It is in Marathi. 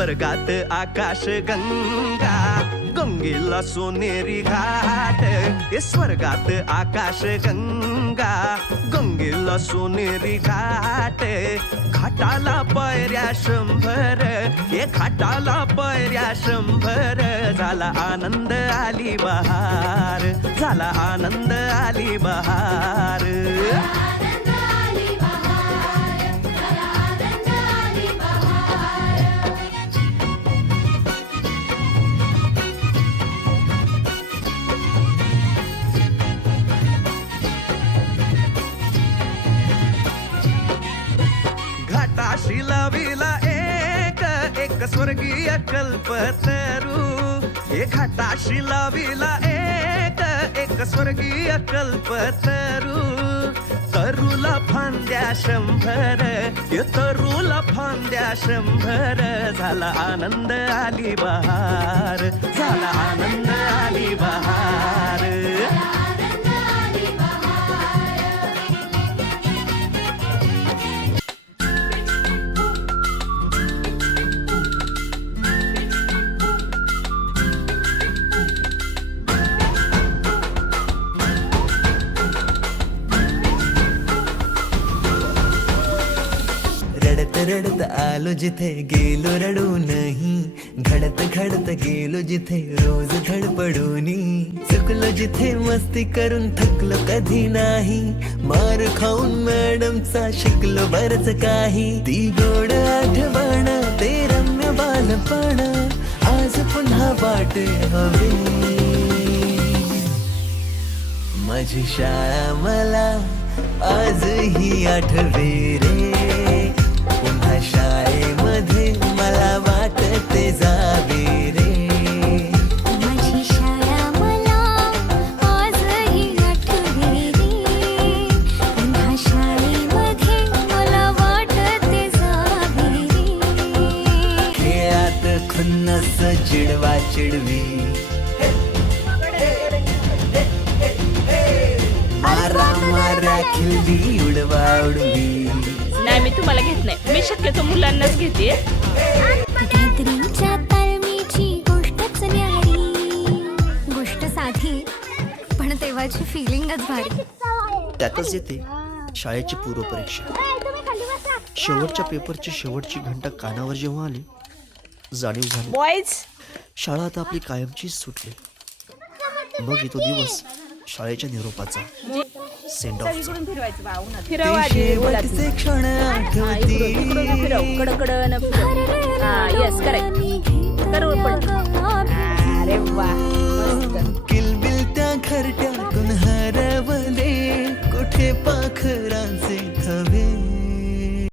स्वर्गात आकाश गंगा, गंगेला सोनेरी घाट. हे स्वर्गात आकाश गंगा, गंगेला सोनेरी घाट. घाटाला पायऱ्या 100, हे घाटाला पायऱ्या 100. झाला आनंद आली बहार, झाला आनंद आली बहार. घाटाशी लाविला एक स्वर्गीय कल्पतरू. हे घाटाशी लाविला एक स्वर्गीय कल्पतरू. तरुला फांद्या 100, हे तरुला फांद्या 100. झाला आनंद आली बहार, झाला आनंद आली बहार. रडत रडत आलो जिथे गेलो रडू नाही. घडत घडत गेलो जिथे रोज धडपडूनी. चुकलो जिथे मस्ती करून थकलो कधी नाही. मार खाऊन मॅडमचा शिकलो बरच काही. ती गोड आठवण, ते रम्य बालपण आज पुन्हा वाटे हवे. माझी शाळा मला आजही आठवे रे. पुन्हा शाळेमध्ये मला वाटते जावे रे. माझी शाळा मला आजही आठवे रे. पुन्हा शाळेमध्ये मला वाटते जावे रे. खेळात खुन्नस चिडवा चिडवी. मारा मारा खिल्ली उडवा उडवी. नाही, मी तुम्हाला घेत नाही. मी शक्यतो मुलांनाच घेते. गायत्रीच्या तालमीची गोष्टच न्यारी. गोष्ट साधी पण तेव्हाची फिलिंगच भारी. त्यातच येते शाळेची पूर्वपरीक्षा. शेवटच्या पेपरची शेवटची घंटा कानावर जेव्हा आली, जाणीव झाली बॉयज, शाळा आता आपली कायमचीच सुटली. मग येतो दिवस शाळेच्या निरोपाचा, सेंड ऑफ. फिरव आधी बोला. शेवटचे क्षण आठवती. फिरव कडकडन. Yes, correct. करू पण. अरे वा, मस्त. किलबिल त्या घरट्या